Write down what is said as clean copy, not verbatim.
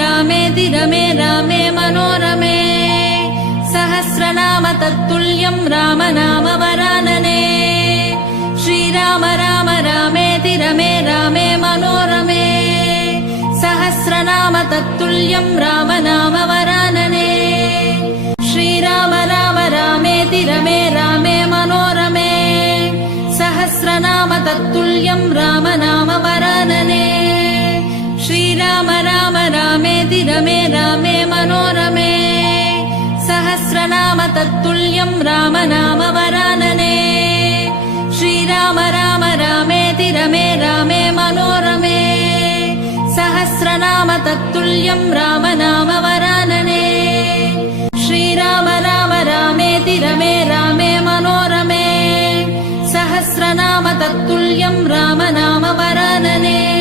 रामेति रमे रामे मनोरमे सहस्रनाम तत्तुल्यं राम नाम वरानने श्रीराम राम रामेति रमे रामे मनोरमे सहस्रनाम तत्तुल्यं राम नाम वरानने श्रीराम राम रामेति रमे रामे मनोरमे सहस्रनाम तत्तुल्यं राम नाम वरानने श्रीराम राम रामेति रमे रामे मनोरमे सहस्रनाम तत्तुल्यं राम नाम वरानने श्रीराम राम रामेति रमे रामे मनोरमे सहस्रनाम तत्तुल्यं राम नाम वरानने श्रीराम राम रामेति रमे रामे मनोरमे सहस्रनाम तत्तुल्यं राम नाम वरानने